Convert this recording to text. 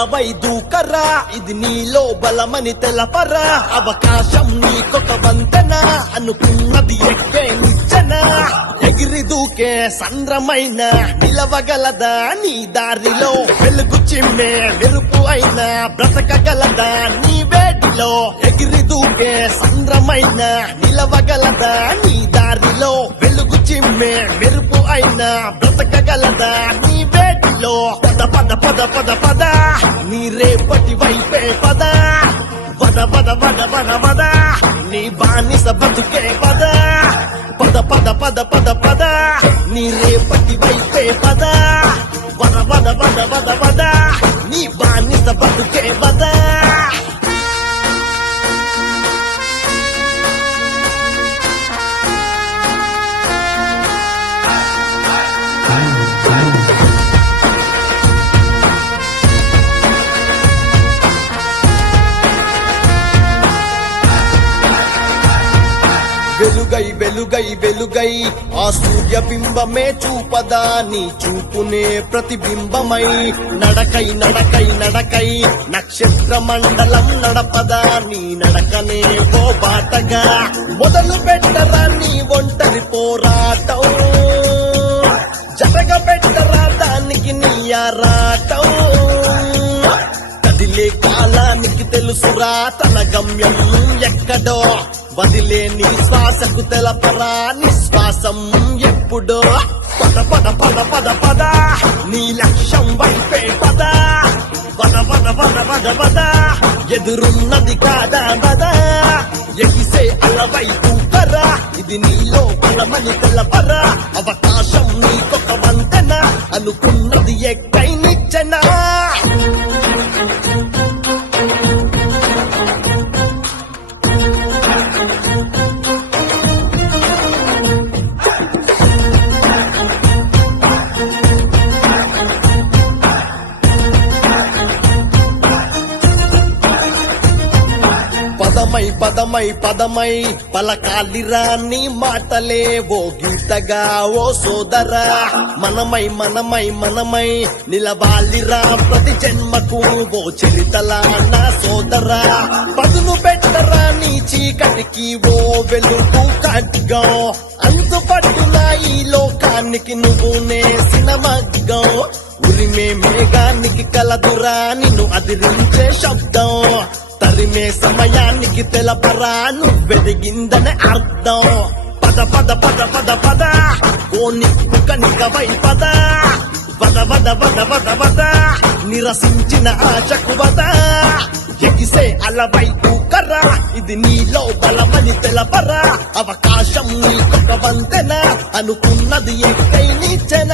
అలవై దూకరా, ఇది నీలో బలమని తెలపరా. అవకాశం నీకొక వంతెన, అనుకున్నది ఎక్కే నిచ్చెన. ఎగిరి దూకే సంద్రమైన నిలవగలదా నీ దారిలో. వెలుగు చిమ్మే మెరుపు అయినా బ్రతకగలదా నీ వేడిలో. ఎగిరి దూకే సంద్రమైన నిలవగలదా నీ దారిలో. వెలుగు చిమ్మే మెరుపు అయినా బ్రతకగలదా నీ వేడిలో. పద పద పద పద పద నీ రేపటి వైపే పద. పద పద పద పద పద నీ బానిస బతుకే పద. పద పద పద పద పద నీ రేపటి వైపే పద. పద పద పద పద పద నీ బానిస బతుకే పద. వెలుగై వెలుగై వెలుగై ఆ సూర్యబింబమే చూపదా నీ చూపునే ప్రతిబింబమై. నడకై నడకై నడకై నక్షత్ర మండలం నడపదా నీ నడకనే ఓ బాటగా. మొదలు పెట్టరా నీ ఒంటరి పోరాటం, జరగ పెట్టరా దానికి నీ ఆరాటం. కదిలే కాలానికి తెలుసురా తన గమ్యం ఎక్కడో. వదిలే నీ శ్వాసకు తెలపరా నిశ్వాసం ఎప్పుడో. పద పద పద పద పద నీ లక్ష్యం వైపే పద. పద పద పద పద పద ఎదురున్నది కాదా పద. ఎగిసే అలవై దూకరా, ఇది నీలో బలమని తెలపరా. అవకాశం నీకొక వంతెన, అనుకున్నది ఎక్కై నిచ్చెన. పదమై పదమై పదమై పలకాలిరా నీ మాటలే ఓ గీతగా ఓ సోదరా. మనమై మనమై మనమై నిలవాలిరా ప్రతి జన్మకు ఓ చరితలా నా సోదరా. పదును పెట్టరా నీ చీకటికి ఓ వెలుగు ఖడ్గం. అంతు పట్టునా ఈ లోకానికి నువ్వు నేసిన మగ్గం. ఉరిమే మేఘానికి కలదురా నిన్ను అదిరించే శబ్దం. తరిమే సమయానికి తెలపరా నువ్వెదిగిందని అర్థం. పద పద పద పద పద ఓ నిప్పు కనికవై పద. పద పద పద పద పద నిరసించిన ఆశకు వద. ఎగిసే అలవై దూకరా, ఇది నీలో బలమని తెలపరా. అవకాశం నీకొక వంతెన, అనుకున్నది ఎక్కై నిచ్చెన.